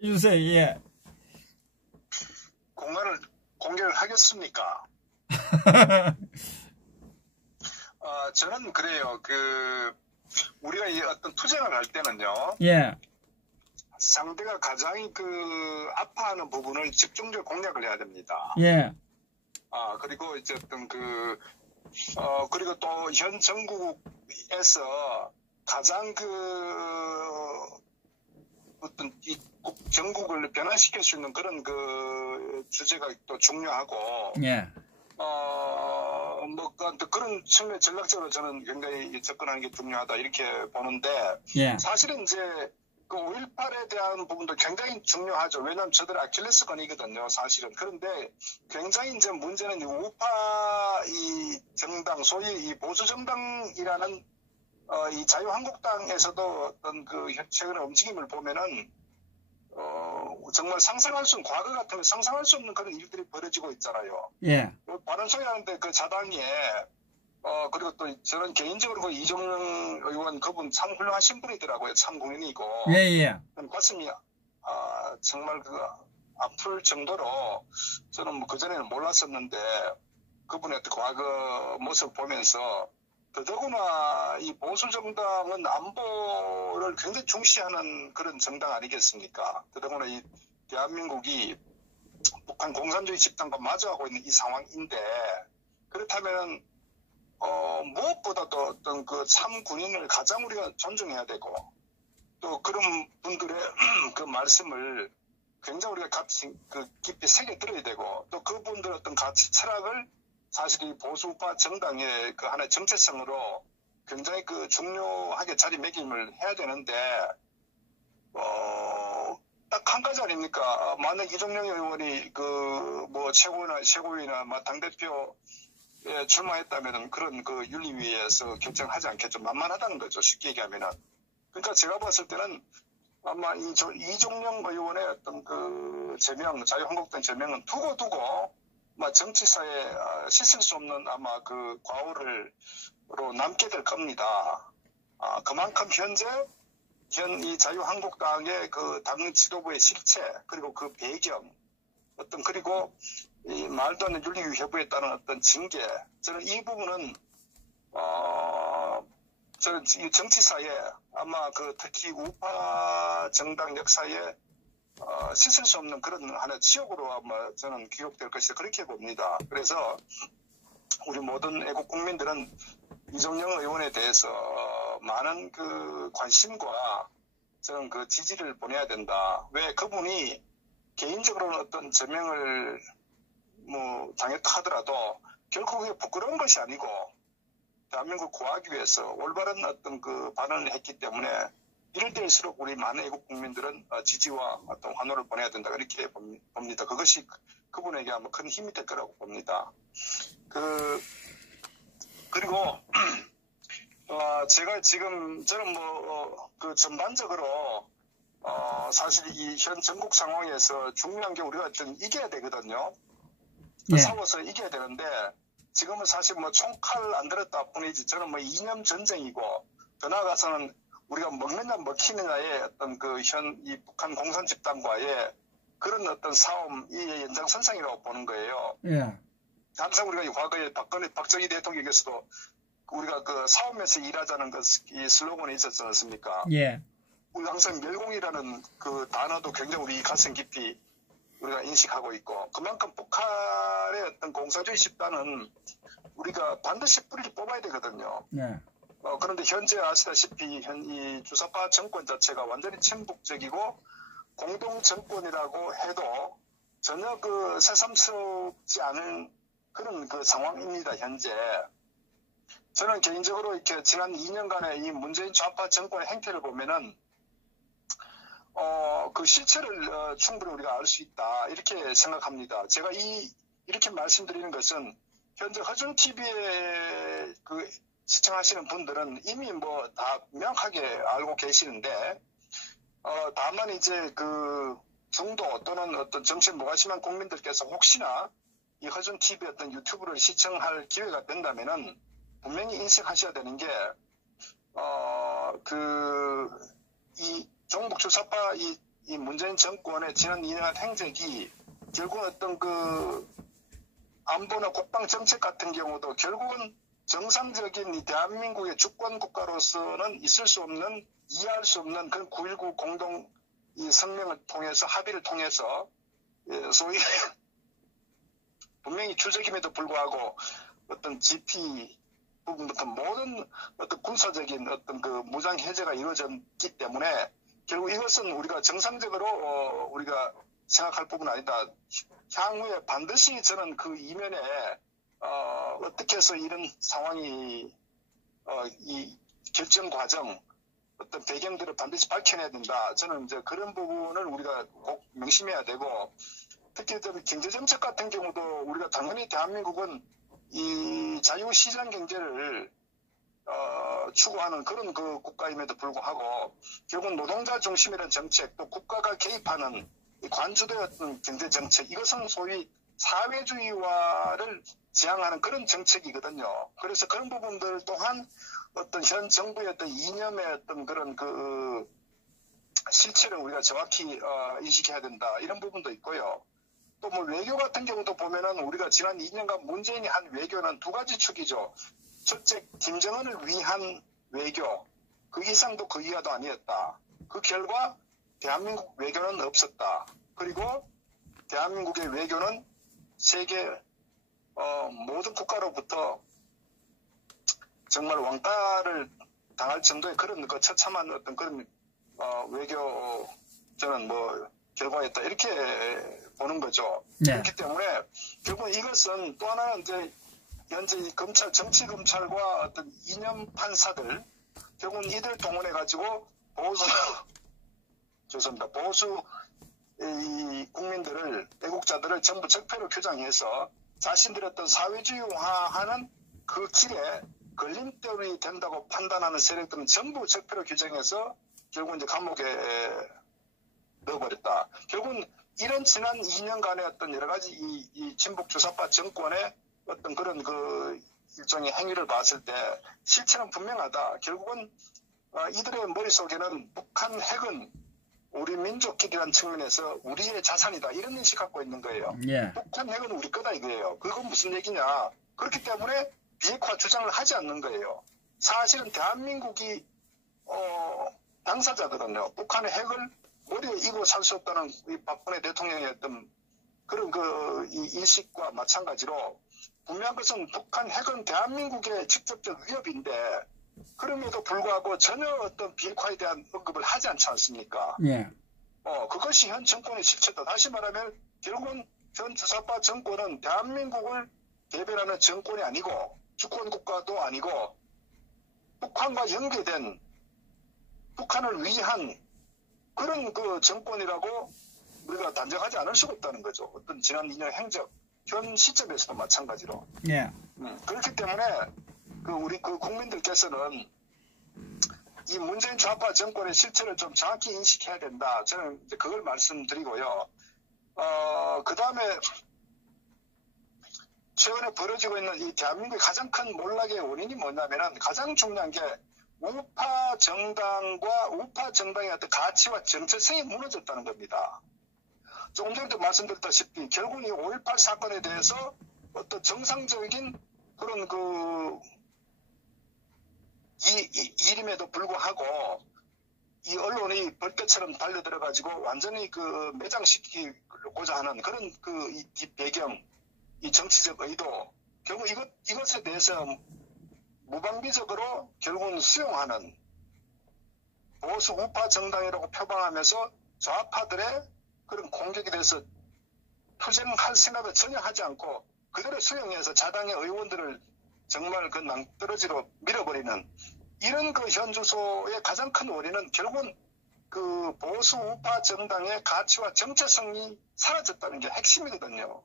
주세요. 예. 공개를 하겠습니까? 저는 그래요. 우리가 이 어떤 투쟁을 할 때는요. 예. 상대가 가장 아파하는 부분을 집중적으로 공략을 해야 됩니다. 예. 그리고 이제 그리고 또 현 정국에서 가장 어떤 이 전국을 변화시킬 수 있는 그런 주제가 또 중요하고, 예. 그런 측면 전략적으로 저는 굉장히 접근하는 게 중요하다 이렇게 보는데, 예. 사실은 이제 5.18에 대한 부분도 굉장히 중요하죠. 왜냐하면 저들의 아킬레스건이거든요, 사실은. 그런데 굉장히 이제 문제는 우파 이 정당, 소위 이 보수정당이라는 이 자유한국당에서도 어떤 최근의 움직임을 보면은, 정말 과거 같으면 상상할 수 없는 그런 일들이 벌어지고 있잖아요. 예. 바른 소리 하는데 자당에, 그리고 또 저는 개인적으로 이종영 의원 그분 참 훌륭하신 분이더라고요. 참 국민이고. 예, 예. 가슴이, 정말 아플 정도로 저는 그전에는 몰랐었는데 그분의 과거 모습을 보면서 더더구나 이 보수정당은 안보를 굉장히 중시하는 그런 정당 아니겠습니까? 더더구나 이 대한민국이 북한 공산주의 집단과 마주하고 있는 이 상황인데, 그렇다면 무엇보다도 어떤 참 군인을 가장 우리가 존중해야 되고, 또 그런 분들의 그 말씀을 굉장히 우리가 깊이 새겨들어야 되고, 또 그분들의 어떤 가치 철학을 사실 이 보수파 정당의 하나의 정체성으로 굉장히 중요하게 자리매김을 해야 되는데, 딱 한 가지 아닙니까? 만약 이종영 의원이 최고위나 당대표에 출마했다면 그런 윤리위에서 결정하지 않겠죠. 만만하다는 거죠. 쉽게 얘기하면은. 그러니까 제가 봤을 때는 아마 이종영 의원의 어떤 제명, 자유한국당 제명은 두고 정치사에 씻을 수 없는 아마 과오로 남게 될 겁니다. 그만큼 현재 이 자유한국당의 당 지도부의 실체, 그리고 배경, 그리고 이 말도 안 되는 윤리위 협의에 따른 어떤 징계, 저는 이 부분은, 저는 이 정치사에 아마 특히 우파 정당 역사에 씻을 수 없는 그런 하나의 치욕으로 아마 저는 기록될 것이다. 그렇게 봅니다. 그래서 우리 모든 애국 국민들은 이종영 의원에 대해서 많은 관심과 저는 지지를 보내야 된다. 왜 그분이 개인적으로는 어떤 제명을 당했다 하더라도 결국 그게 부끄러운 것이 아니고 대한민국을 구하기 위해서 올바른 어떤 반응을 했기 때문에 이럴 때일수록 우리 많은 애국 국민들은 지지와 어떤 환호를 보내야 된다. 이렇게 봅니다. 그것이 그분에게 아마 큰 힘이 될 거라고 봅니다. 그리고 제가 지금 저는 전반적으로 사실 이 현 전국 상황에서 중요한 게 우리가 좀 이겨야 되거든요. 예. 싸워서 이겨야 되는데 지금은 사실 총칼 안 들었다 뿐이지 저는 이념 전쟁이고 더 나아가서는 우리가 먹느냐 먹히느냐의 어떤 이 북한 공산 집단과의 그런 어떤 싸움이 연장선상이라고 보는 거예요. 예. 항상 우리가 과거에 박정희 대통령께서도 우리가 싸움에서 일하자는 이 슬로건이 있었지 않습니까? 예. 우리 항상 멸공이라는 단어도 굉장히 우리 가슴 깊이 우리가 인식하고 있고, 그만큼 북한의 어떤 공산주의 집단은 우리가 반드시 뿌리를 뽑아야 되거든요. 예. 그런데 현재 아시다시피 이 주사파 정권 자체가 완전히 친북적이고 공동 정권이라고 해도 전혀 새삼스럽지 않은 그런 상황입니다. 현재 저는 개인적으로 이렇게 지난 2년간의 이 문재인 좌파 정권의 행태를 보면은 실체를 충분히 우리가 알 수 있다 이렇게 생각합니다. 제가 이렇게 말씀드리는 것은 현재 허준 TV에 시청하시는 분들은 이미 다 명확하게 알고 계시는데, 다만 이제 중도 또는 어떤 정치에 무관심한 국민들께서 혹시나 이 허준 TV의 어떤 유튜브를 시청할 기회가 된다면은 분명히 인식하셔야 되는 게, 이 종북 주사파 이 이 문재인 정권의 지난 2년간 행적이 결국 어떤 그 안보나 국방 정책 같은 경우도 결국은 정상적인 이 대한민국의 주권 국가로서는 있을 수 없는, 이해할 수 없는 그런 9.19 공동 이 성명을 통해서, 합의를 통해서 소위 분명히 주적임에도 불구하고 어떤 GP 부분부터 모든 어떤 군사적인 어떤 그 무장 해제가 이루어졌기 때문에 결국 이것은 우리가 정상적으로 우리가 생각할 부분은 아니다. 향후에 반드시 저는 그 이면에 어떻게 해서 이런 상황이 이 결정 과정 어떤 배경들을 반드시 밝혀내야 된다. 저는 이제 그런 부분을 우리가 꼭 명심해야 되고, 특히 경제 정책 같은 경우도 우리가 당연히 대한민국은 이 자유시장 경제를 추구하는 그런 그 국가임에도 불구하고 결국 노동자 중심이라는 정책, 또 국가가 개입하는 관주되었던 경제 정책, 이것은 소위 사회주의화를 지향하는 그런 정책이거든요. 그래서 그런 부분들 또한 어떤 현 정부의 어떤 이념의 어떤 그런 그 실체를 우리가 정확히 인식해야 된다. 이런 부분도 있고요. 또 뭐 외교 같은 경우도 보면은 우리가 지난 2년간 문재인이 한 외교는 두 가지 축이죠. 첫째, 김정은을 위한 외교. 그 이상도 그 이하도 아니었다. 그 결과 대한민국 외교는 없었다. 그리고 대한민국의 외교는 세계 모든 국가로부터 정말 왕따를 당할 정도의 그런 그 처참한 어떤 그런 외교 저는 뭐 결과였다 이렇게 보는 거죠. 네. 그렇기 때문에 결국 이것은 또 하나는 이제 현재 이 검찰, 정치 검찰과 어떤 이념 판사들 결국은 이들 동원해 가지고 보수 죄송합니다. 보수 이 국민들을, 애국자들을 전부 적폐로 규정해서 자신들의 어떤 사회주의화하는 그 길에 걸림돌이 된다고 판단하는 세력들은 전부 적폐로 규정해서 결국 이제 감옥에 넣어버렸다. 결국은 이런 지난 2년간의 어떤 여러 가지 이 친북 주사파 정권의 어떤 그런 그 일종의 행위를 봤을 때 실체는 분명하다. 결국은 이들의 머릿속에는 북한 핵은 우리 민족끼리라는 측면에서 우리의 자산이다. 이런 인식 갖고 있는 거예요. 예. 북한 핵은 우리 거다 이거예요. 그건 무슨 얘기냐. 그렇기 때문에 비핵화 주장을 하지 않는 거예요. 사실은 대한민국이 당사자들은요. 북한의 핵을 머리에 이고 살 수 없다는 이 박근혜 대통령의 어떤 그런 그 인식과 마찬가지로 분명한 것은 북한 핵은 대한민국의 직접적 위협인데 그럼에도 불구하고 전혀 어떤 비핵화에 대한 언급을 하지 않지 않습니까? 예. 그것이 현 정권의 실체다. 다시 말하면 결국은 현 주사파 정권은 대한민국을 대변하는 정권이 아니고 주권 국가도 아니고 북한과 연계된 북한을 위한 그런 그 정권이라고 우리가 단정하지 않을 수가 없다는 거죠. 어떤 지난 2년 행적, 현 시점에서도 마찬가지로. 예. 그렇기 때문에 우리 국민들께서는 이 문재인 좌파 정권의 실체를 좀 정확히 인식해야 된다. 저는 이제 그걸 말씀드리고요. 그 다음에 최근에 벌어지고 있는 이 대한민국의 가장 큰 몰락의 원인이 뭐냐면은 가장 중요한 게 우파 정당의 어떤 가치와 정체성이 무너졌다는 겁니다. 조금 전에도 말씀드렸다시피 결국 이 5.18 사건에 대해서 어떤 정상적인 그런 일임에도 불구하고 이 언론이 벌떼처럼 달려들어가지고 완전히 매장시키고자 하는 그런 이 뒷배경, 이 정치적 의도, 결국 이것에 대해서 무방비적으로 결국은 수용하는 보수 우파 정당이라고 표방하면서 좌파들의 그런 공격에 대해서 투쟁할 생각을 전혀 하지 않고 그대로 수용해서 자당의 의원들을 정말 그 낭떠러지로 밀어버리는 이런 그 현주소의 가장 큰 원인은 결국은 그 보수 우파 정당의 가치와 정체성이 사라졌다는 게 핵심이거든요.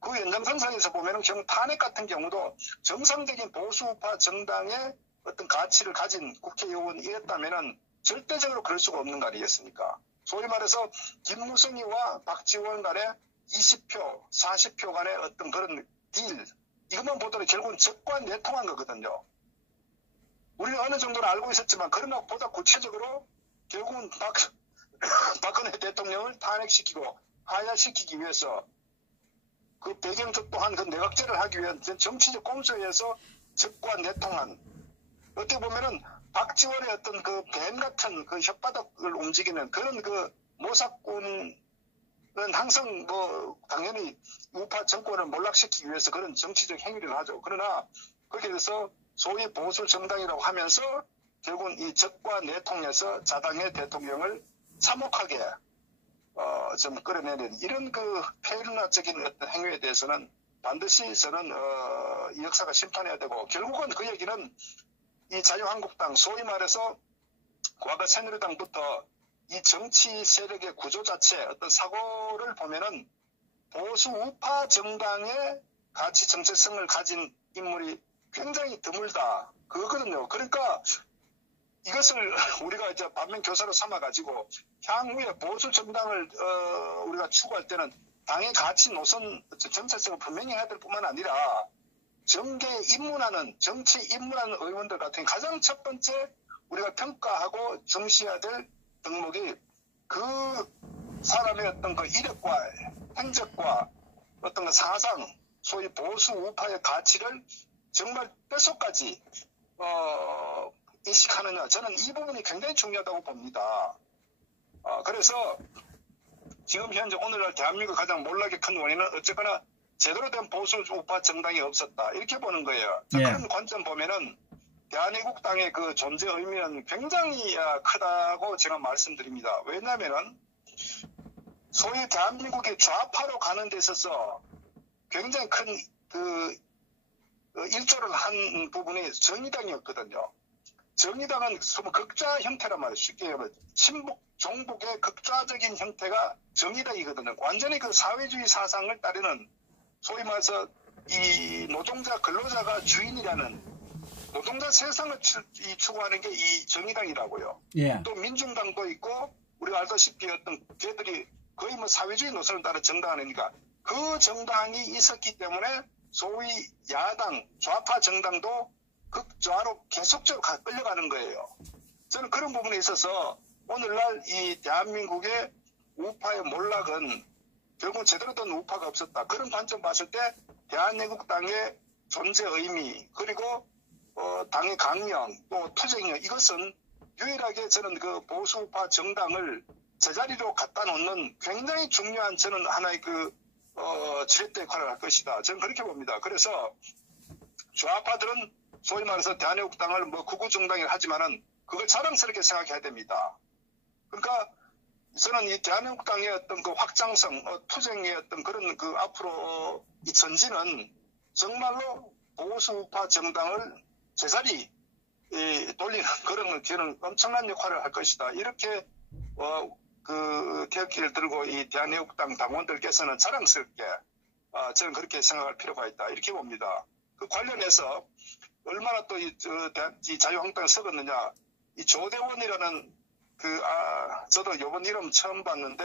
그 연장선상에서 보면은 탄핵 같은 경우도 정상적인 보수 우파 정당의 어떤 가치를 가진 국회의원이 이랬다면은 절대적으로 그럴 수가 없는 거 아니겠습니까? 소위 말해서 김무성이와 박지원 간의 20표, 40표 간의 어떤 그런 딜, 이것만 보더라도 결국은 적과 내통한 거거든요. 우리는 어느 정도는 알고 있었지만 그런 것보다 구체적으로 결국은 박근혜 대통령을 탄핵시키고 하야시키기 위해서 그 배경적 또한 그 내각제를 하기 위한 정치적 꼼수에서 적과 내통한 어떻게 보면은 박지원의 어떤 그 뱀 같은 그 혓바닥을 움직이는 그런 그 모사꾼은 항상 뭐 당연히 우파 정권을 몰락시키기 위해서 그런 정치적 행위를 하죠. 그러나 그렇게 돼서 소위 보수 정당이라고 하면서 결국은 이 적과 내통해서 자당의 대통령을 참혹하게 좀 끌어내는 이런 그 폐륜화적인 어떤 행위에 대해서는 반드시 저는 이 역사가 심판해야 되고 결국은 그 얘기는 이 자유한국당 소위 말해서 과거 새누리당부터 이 정치 세력의 구조 자체 어떤 사고를 보면은 보수 우파 정당의 가치 정체성을 가진 인물이 굉장히 드물다 그거거든요. 그러니까 이것을 우리가 이제 반면 교사로 삼아가지고 향후에 보수 정당을 우리가 추구할 때는 당의 가치 노선 정체성을 분명히 해야 될 뿐만 아니라 정계에 입문하는 정치 입문하는 의원들 같은 가장 첫 번째 우리가 평가하고 중시해야 될 덕목이 그 사람의 어떤 그 이력과 행적과 어떤 그 사상 소위 보수 우파의 가치를 정말 뼛속까지 인식하느냐 저는 이 부분이 굉장히 중요하다고 봅니다. 그래서 지금 현재 오늘날 대한민국 가장 몰락의 큰 원인은 어쨌거나 제대로 된 보수 우파 정당이 없었다 이렇게 보는 거예요. 예. 그런 관점 보면은 대한민국당의 그 존재 의미는 굉장히 크다고 제가 말씀드립니다. 왜냐하면은 소위 대한민국의 좌파로 가는 데 있어서 굉장히 큰 그 일조를 한 부분이 정의당이었거든요. 정의당은 극좌 형태란 말이에요. 쉽게 말하면 친북, 종북의 극좌적인 형태가 정의당이거든요. 완전히 그 사회주의 사상을 따르는 소위 말해서 이 노동자 근로자가 주인이라는 노동자 세상을 추구하는 게 이 정의당이라고요. 예. 또 민중당도 있고 우리가 알다시피 어떤 걔들이 거의 뭐 사회주의 노선을 따른 정당이니까 그 정당이 있었기 때문에 소위 야당 좌파 정당도 극좌로 계속적으로 끌려가는 거예요. 저는 그런 부분에 있어서 오늘날 이 대한민국의 우파의 몰락은 결국 제대로 된 우파가 없었다. 그런 관점 봤을 때 대한민국당의 존재 의미 그리고 당의 강령 또 투쟁력 이것은 유일하게 저는 그 보수우파 정당을 제자리로 갖다 놓는 굉장히 중요한 저는 하나의 그 지렛대 역할을 할 것이다. 저는 그렇게 봅니다. 그래서 좌파들은 소위 말해서 대한민국당을 뭐 극우 정당이라 하지만은 그걸 자랑스럽게 생각해야 됩니다. 그러니까 저는 이 대한민국당의 어떤 그 확장성, 투쟁의 어떤 그런 그 앞으로 이 전진은 정말로 보수우파 정당을 제자리 돌리는 그런 저는 엄청난 역할을 할 것이다. 이렇게 그 태극기를 들고 이 대한민국당 당원들께서는 자랑스럽게 저는 그렇게 생각할 필요가 있다. 이렇게 봅니다. 그 관련해서 얼마나 또 이 자유한국당에 썩었느냐. 이 조대원이라는 저도 이번 이름 처음 봤는데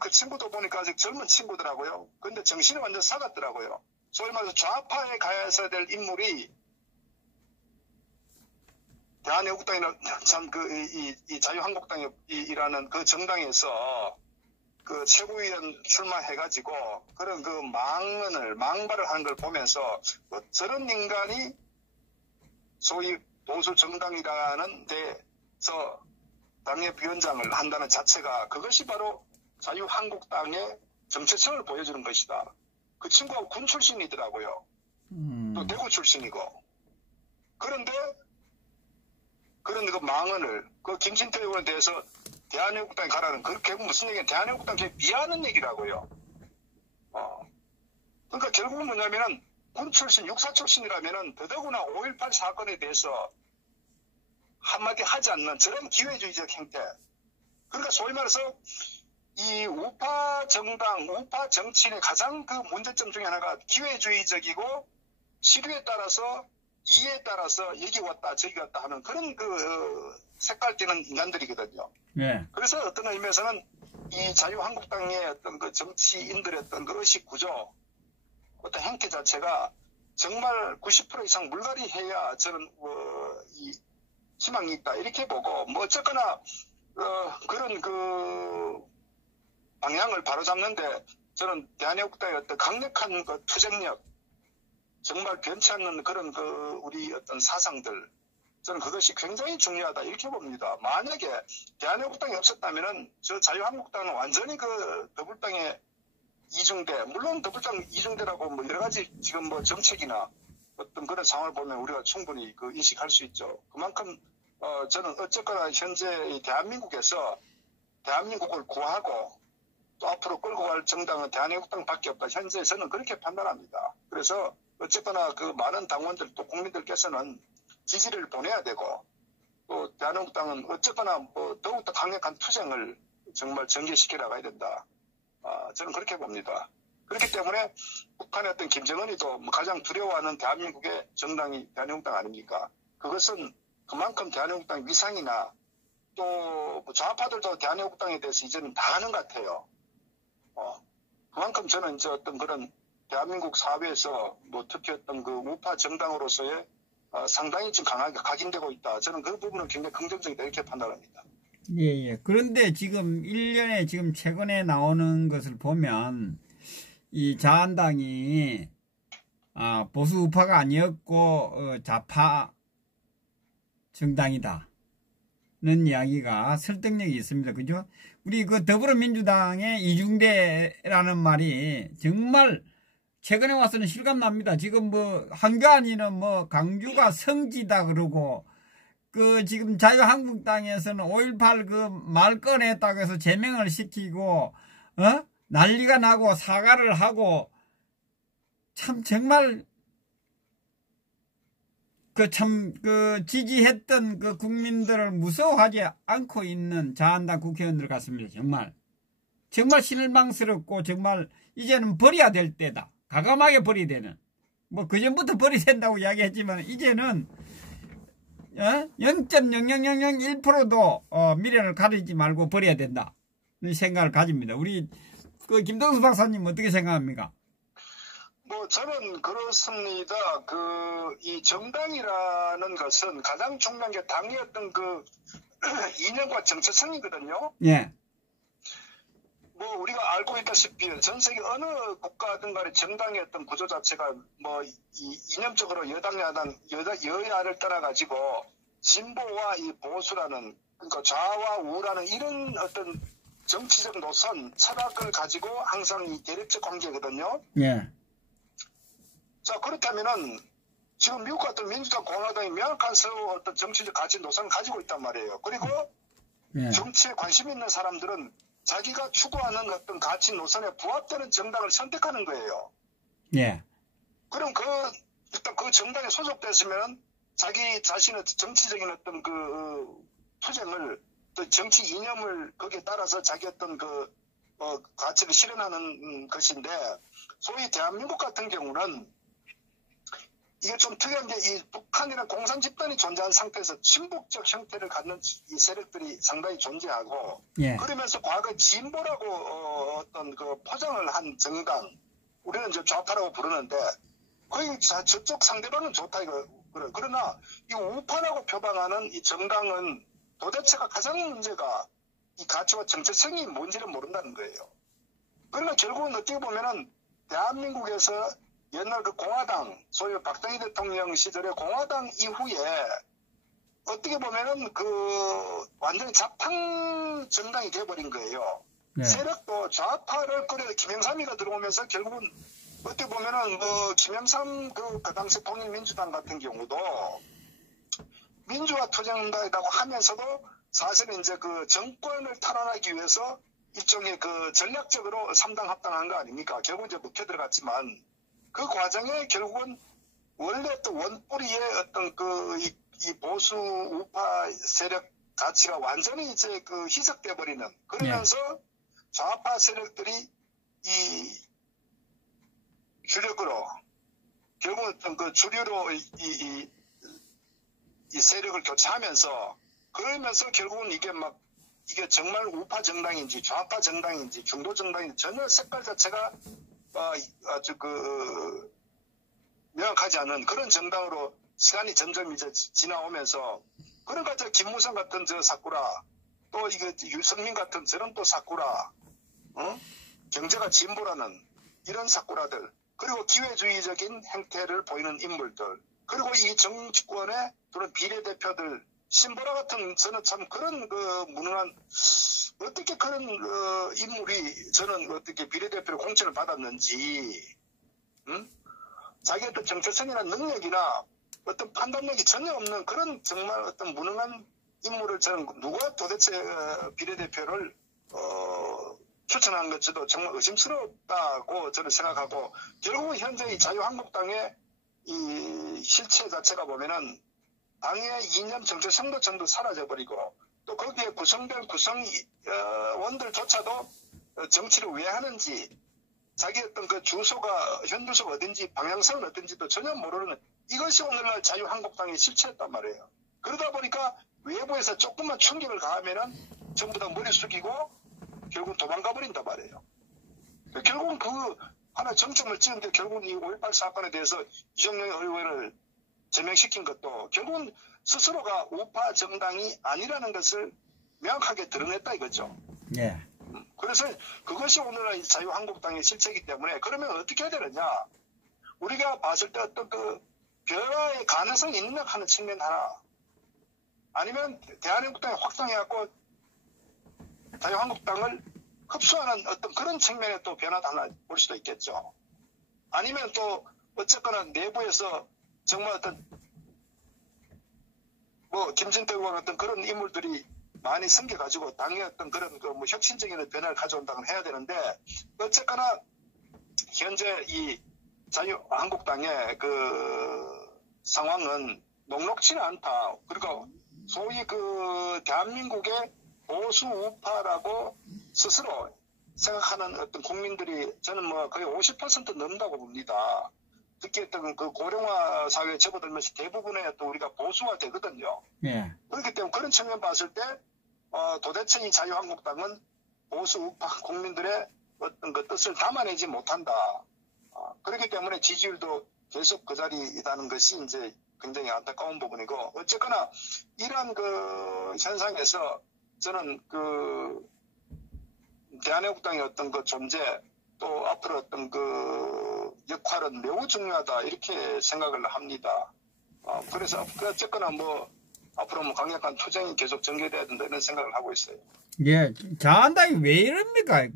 그 친구도 보니까 아직 젊은 친구더라고요. 근데 정신이 완전 사갔더라고요. 소위 말해서 좌파에 가야 될 인물이 대한민국당이나 참 이 자유한국당이라는 그 정당에서 그 최고위원 출마해가지고 그런 그 망발을 하는 걸 보면서 저런 인간이 소위 보수 정당이라는 데서 당협위원장을 한다는 자체가 그것이 바로 자유한국당의 정체성을 보여주는 것이다. 그 친구가 군 출신이더라고요. 또 대구 출신이고. 그런데 그런 그 망언을 그 김진태 의원에 대해서 대한민국당에 가라는 그렇게 무슨 얘기냐 대한민국당에 비하하는 얘기라고요. 그러니까 결국은 뭐냐면은 군 출신 육사 출신이라면은 더더구나 5.18 사건에 대해서 한마디 하지 않는 저런 기회주의적 형태. 그러니까 소위 말해서 이 우파 정당, 우파 정치인의 가장 그 문제점 중에 하나가 기회주의적이고 시류에 따라서 이에 따라서 여기 왔다 저기 갔다 하는 그런 그 색깔 띠는 인간들이거든요. 네. 그래서 어떤 의미에서는 이 자유한국당의 어떤 그 정치인들의 어떤 그 의식 구조, 어떤 행태 자체가 정말 90% 이상 물갈이해야 저는 이 희망이 있다 이렇게 보고 뭐 어쨌거나 그런 그 방향을 바로잡는데 저는 대한애국당의 어떤 강력한 그 투쟁력, 정말 변치 않는 그런 그 우리 어떤 사상들, 저는 그것이 굉장히 중요하다 이렇게 봅니다. 만약에 대한애국당이 없었다면은 저 자유한국당은 완전히 그 더불당의 이중대, 물론 더불당 이중대라고 뭐 여러 가지 지금 뭐 정책이나 어떤 그런 상황을 보면 우리가 충분히 그 인식할 수 있죠. 그만큼 저는 어쨌거나 현재 이 대한민국에서 대한민국을 구하고 또 앞으로 끌고 갈 정당은 대한애국당밖에 없다. 현재 저는 그렇게 판단합니다. 그래서 어쨌거나 그 많은 당원들 또 국민들께서는 지지를 보내야 되고 또 대한민국당은 어쨌거나 뭐 더욱더 강력한 투쟁을 정말 전개시켜 나가야 된다. 저는 그렇게 봅니다. 그렇기 때문에 북한의 어떤 김정은이도 가장 두려워하는 대한민국의 정당이 대한민국당 아닙니까? 그것은 그만큼 대한민국당 위상이나 또 좌파들도 대한민국당에 대해서 이제는 다 아는 것 같아요. 그만큼 저는 이제 어떤 그런 대한민국 사회에서 뭐 특히 어떤 그 우파 정당으로서의 상당히 지금 강하게 각인되고 있다. 저는 그 부분은 굉장히 긍정적이다 이렇게 판단합니다. 예, 예. 그런데 지금 1년에 지금 최근에 나오는 것을 보면 이 자한당이 보수 우파가 아니었고 좌파 정당이다는 이야기가 설득력이 있습니다. 그죠? 우리 그 더불어민주당의 이중대라는 말이 정말 최근에 와서는 실감납니다. 지금 뭐 한가한이는 뭐 강주가 성지다 그러고 그 지금 자유한국당에서는 5.18 그 말 꺼냈다고 해서 제명을 시키고 난리가 나고 사과를 하고 참 정말 그 지지했던 그 국민들을 무서워하지 않고 있는 자한당 국회의원들 같습니다. 정말 실망스럽고 정말 이제는 버려야 될 때다. 과감하게 버려야 되는. 뭐 그전부터 버려야 된다고 이야기했지만 이제는 0.00001%도 미련을 가리지 말고 버려야 된다. 는 생각을 가집니다. 우리 그 김동수 박사님 어떻게 생각합니까? 뭐 저는 그렇습니다. 이 정당이라는 것은 가장 중요한 게 당의 어떤 그 이념과 정체성이거든요. 예. 뭐 우리가 알고 있다시피 전 세계 어느 국가든 간에 정당의 어떤 구조 자체가 뭐 이념적으로 여당 야당 여야를 떠나 가지고 진보와 이 보수라는 그러니까 좌와 우라는 이런 어떤 정치적 노선 철학을 가지고 항상 이 대립적 관계거든요. 예. 자 그렇다면은 지금 미국 같은 민주당 공화당이 명확한 서로 어떤 정치적 가치 노선을 가지고 있단 말이에요. 그리고 예. 정치에 관심 있는 사람들은 자기가 추구하는 어떤 가치 노선에 부합되는 정당을 선택하는 거예요. 예. 그럼 일단 그 정당에 소속됐으면 자기 자신의 정치적인 어떤 그 투쟁을 또 정치 이념을 거기에 따라서 자기 어떤 가치를 실현하는 것인데 소위 대한민국 같은 경우는 이게 좀 특이한 게 이 북한이라는 공산 집단이 존재한 상태에서 친북적 형태를 갖는 이 세력들이 상당히 존재하고 예. 그러면서 과거 진보라고 어떤 그 포장을 한 정당 우리는 이제 좌파라고 부르는데 거의 저쪽 상대방은 좋다 이거 그래. 그러나 이 우파라고 표방하는 이 정당은 도대체가 가장 문제가 이 가치와 정체성이 뭔지를 모른다는 거예요. 그러나 결국은 어떻게 보면은 대한민국에서 옛날 그 공화당, 소위 박정희 대통령 시절의 공화당 이후에 어떻게 보면은 완전히 자탕 정당이 돼버린 거예요. 네. 세력도 좌파를 끌어 김영삼이가 들어오면서 결국은 어떻게 보면은 김영삼 그 당시 통일민주당 같은 경우도 민주화 투쟁단이라고 하면서도 사실은 이제 그 정권을 탈환하기 위해서 일종의 그 전략적으로 삼당 합당한 거 아닙니까? 결국 이제 묵혀 들어갔지만 그 과정에 결국은 원래 또 원뿌리의 어떤 이 보수 우파 세력 가치가 완전히 이제 희석돼 버리는 그러면서 좌파 세력들이 이 주력으로 결국은 어떤 주류로 이 세력을 교체하면서 그러면서 결국은 이게 정말 우파 정당인지 좌파 정당인지 중도 정당인지 전혀 색깔 자체가 아주 명확하지 않은 그런 정당으로 시간이 점점 이제 지나오면서 그러니까 김무성 같은 사쿠라 또 이거 유승민 같은 저런 또 사쿠라, 경제가 진보라는 이런 사쿠라들, 그리고 기회주의적인 행태를 보이는 인물들, 그리고 이 정치권의 그런 비례대표들, 신보라 같은 저는 참 그런 무능한, 어떻게 그런 인물이 저는 어떻게 비례대표로 공천을 받았는지, 자기의 어떤 정체성이나 능력이나 어떤 판단력이 전혀 없는 그런 정말 어떤 무능한 인물을 저는 누가 도대체 비례대표를 추천한 것도 정말 의심스럽다고 저는 생각하고, 결국은 현재 이 자유한국당의 이 실체 자체가 보면은 당의 이념 정체성도 전부 사라져버리고, 또 거기에 구성된 구성원들조차도 정치를 왜 하는지, 자기 어떤 그 주소가, 현 주소가 어딘지, 방향성은 어딘지도 전혀 모르는, 이것이 오늘날 자유한국당의 실체였단 말이에요. 그러다 보니까 외부에서 조금만 충격을 가하면은 전부 다 머리 숙이고 결국 도망가 버린단 말이에요. 결국은 하나 정점을 찍는데, 결국은 이 5.18 사건에 대해서 이정영 의원을 제명시킨 것도 결국은 스스로가 우파 정당이 아니라는 것을 명확하게 드러냈다 이거죠. 예. 그래서 그것이 오늘날 자유한국당의 실체이기 때문에, 그러면 어떻게 해야 되느냐. 우리가 봤을 때 어떤 변화의 가능성이 있느냐 하는 측면 하나, 아니면 대한민국당이 확장해갖고 자유한국당을 흡수하는 어떤 그런 측면의 또 변화도 하나 볼 수도 있겠죠. 아니면 또 어쨌거나 내부에서 정말 어떤 김진태 의원 같은 그런 인물들이 많이 생겨가지고 당의 어떤 그런 혁신적인 변화를 가져온다고 해야 되는데, 어쨌거나 현재 이 자유한국당의 상황은 녹록치는 않다. 그리고 소위 대한민국의 보수 우파라고 스스로 생각하는 어떤 국민들이 저는 거의 50% 넘는다고 봅니다. 특히 어떤 고령화 사회에 접어들면서 대부분의 또 우리가 보수화 되거든요. 예. 그렇기 때문에 그런 측면 봤을 때 도대체 이 자유한국당은 보수 우파 국민들의 어떤 뜻을 담아내지 못한다. 그렇기 때문에 지지율도 계속 그 자리이다는 것이 이제 굉장히 안타까운 부분이고, 어쨌거나 이러한 현상에서 저는 대한민국당의 어떤 존재, 또 앞으로 어떤 역할은 매우 중요하다 이렇게 생각을 합니다. 그래서 어쨌거나 앞으로 강력한 투쟁이 계속 전개돼야 된다 이런 생각을 하고 있어요. 예, 자한당이 왜 이럽니까?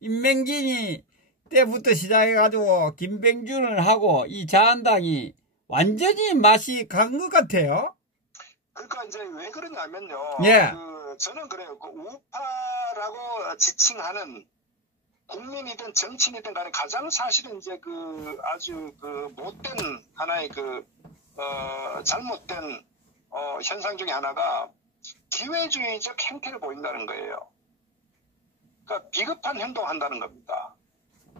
임명진이 때부터 시작해가지고 김병준을 하고 이 자한당이 완전히 맛이 간 것 같아요. 그러니까 이제 왜 그러냐면요. 예. 저는 그래요. 우파라고 지칭하는 국민이든 정치인이든 간에 가장 사실은 이제 아주 못된 하나의 잘못된 현상 중에 하나가 기회주의적 행태를 보인다는 거예요. 그러니까 비겁한 행동한다는 겁니다.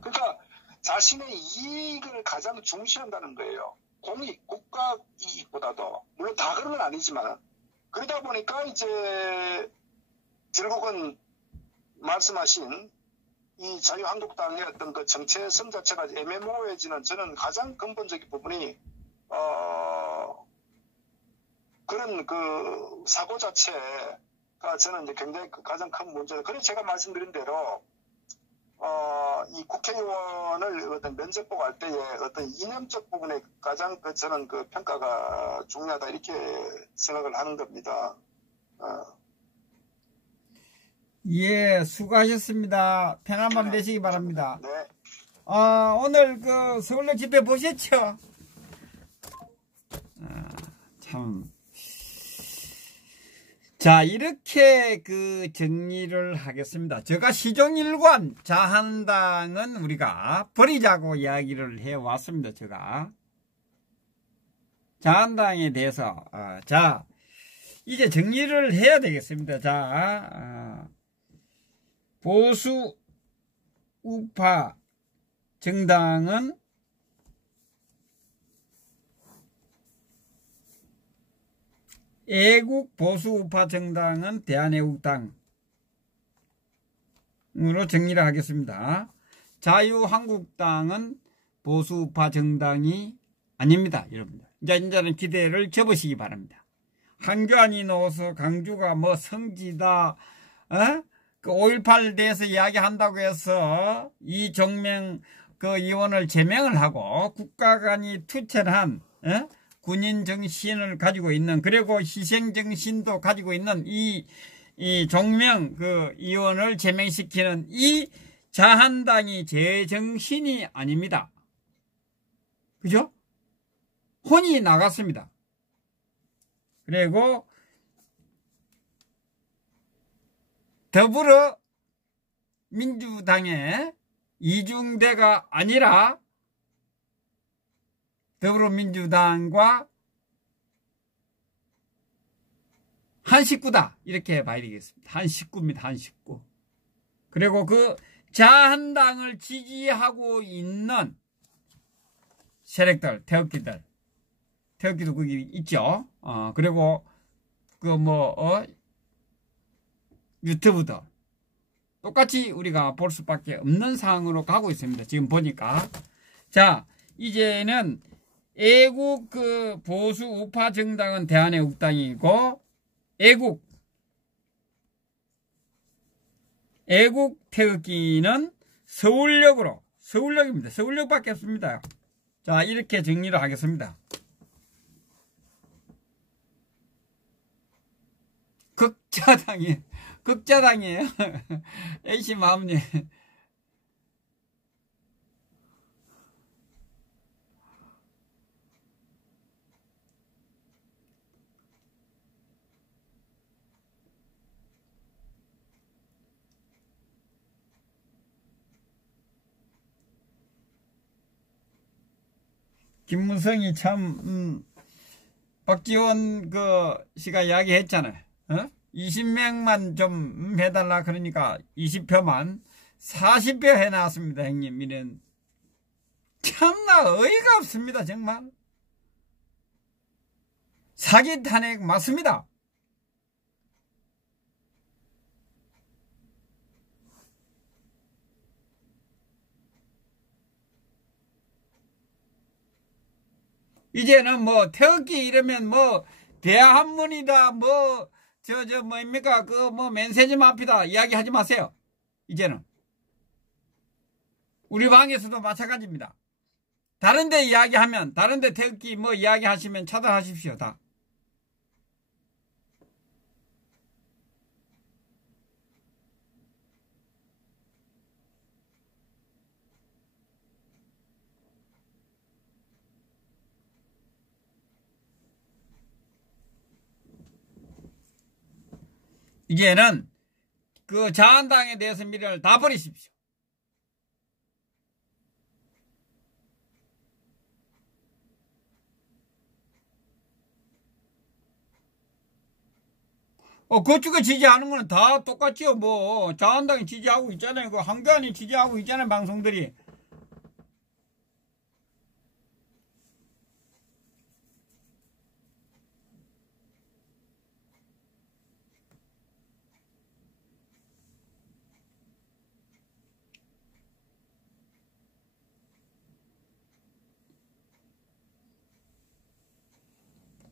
그러니까 자신의 이익을 가장 중시한다는 거예요. 공익, 국가 이익보다도. 물론 다 그런 건 아니지만. 그러다 보니까 이제 결국은 말씀하신 이 자유한국당의 어떤 정체성 자체가 애매모호해지는 저는 가장 근본적인 부분이 그런 사고 자체가 저는 이제 굉장히 가장 큰 문제다. 그래서 제가 말씀드린 대로 이 국회의원을 어떤 면접 보고 할 때에 어떤 이념적 부분에 가장 저는 평가가 중요하다 이렇게 생각을 하는 겁니다. 예, 수고하셨습니다. 편한 밤 되시기 바랍니다. 네. 오늘 서울역 집회 보셨죠? 참. 자, 이렇게 정리를 하겠습니다. 제가 시종일관 자한당은 우리가 버리자고 이야기를 해왔습니다. 제가. 자한당에 대해서, 자, 이제 정리를 해야 되겠습니다. 자, 보수 우파 정당은 애국 보수 우파 정당은 대한애국당으로 정리를 하겠습니다. 자유한국당은 보수 우파 정당이 아닙니다. 여러분들. 이제는 기대를 접으시기 바랍니다. 한교안이 나와서 강주가 뭐 성지다, 그 5.18 대해서 이야기한다고 해서 이정명 그 의원을 제명을 하고 국가 간이 투철한 군인 정신을 가지고 있는, 그리고 희생 정신도 가지고 있는 이 정명 그 의원을 제명시키는 이 자한당이 제정신이 아닙니다. 그죠? 혼이 나갔습니다. 그리고 더불어민주당의 이중대가 아니라 더불어민주당과 한 식구다, 이렇게 봐야 되겠습니다. 한 식구입니다. 한 식구. 그리고 그 자한당을 지지하고 있는 세력들, 태극기도 거기 있죠. 그리고 유튜브도 똑같이 우리가 볼 수밖에 없는 상황으로 가고 있습니다. 지금 보니까. 자, 이제는 애국 그 보수 우파 정당은 대한애국당이고, 애국 태극기는 서울역입니다. 서울역밖에 없습니다. 자, 이렇게 정리를 하겠습니다. 극자당이에요. A씨 마음님. 김무성이 참, 박지원 씨가 이야기했잖아요. 20명만 좀 해달라 그러니까 20표만 40표 해놨습니다. 형님. 이런 참나 어이가 없습니다. 정말 사기 탄핵 맞습니다. 이제는 뭐 태극기 이러면 뭐 대한문이다, 뭐 뭡니까 맨세점 앞이다 이야기하지 마세요. 이제는 우리 방에서도 마찬가지입니다. 다른데 이야기하면, 다른데 태극기 뭐 이야기하시면 차단하십시오. 다. 이제는 그 자한당에 대해서 미련을 다 버리십시오. 그쪽에 지지하는 거는 다 똑같지요. 뭐 자한당이 지지하고 있잖아요. 그 한교안이 지지하고 있잖아요. 방송들이.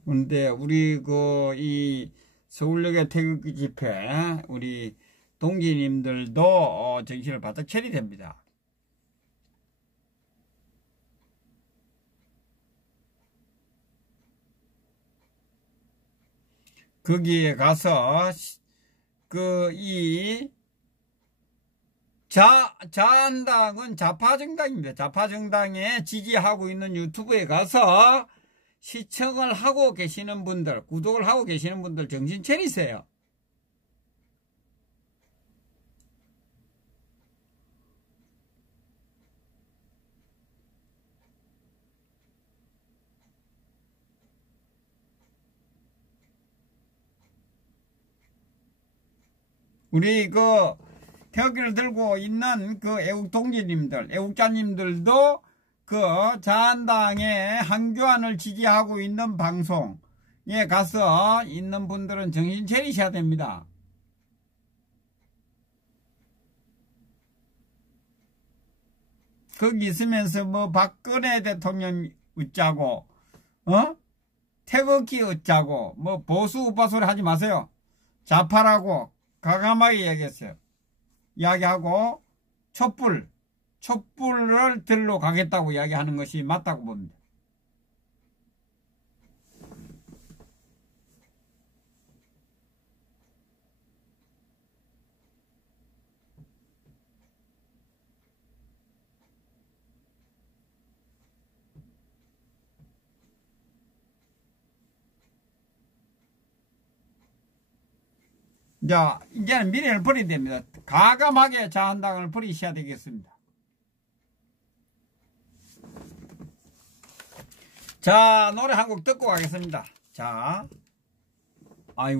근데 우리 이 서울역의 태극기 집회 우리 동지님들도 정신을 바짝 차려야 됩니다. 거기에 가서 자한당은 좌파정당입니다. 좌파정당에 지지하고 있는 유튜브에 가서 시청을 하고 계시는 분들, 구독을 하고 계시는 분들 정신 차리세요. 우리 태극기를 들고 있는 애국 동지님들, 애국자님들도 자한당의 한교안을 지지하고 있는 방송에 가서 있는 분들은 정신 차리셔야 됩니다. 거기 있으면서 박근혜 대통령 웃자고, 태극기 어짜고 뭐 보수 우파 소리 하지 마세요. 좌파라고 과감하게 얘기했어요. 이야기하고 촛불을 들러 가겠다고 이야기하는 것이 맞다고 봅니다. 자, 이제는 미래를 버려야 됩니다. 과감하게 자한당을 버리셔야 되겠습니다. 자, 노래 한 곡 듣고 가겠습니다. 자, 아이고.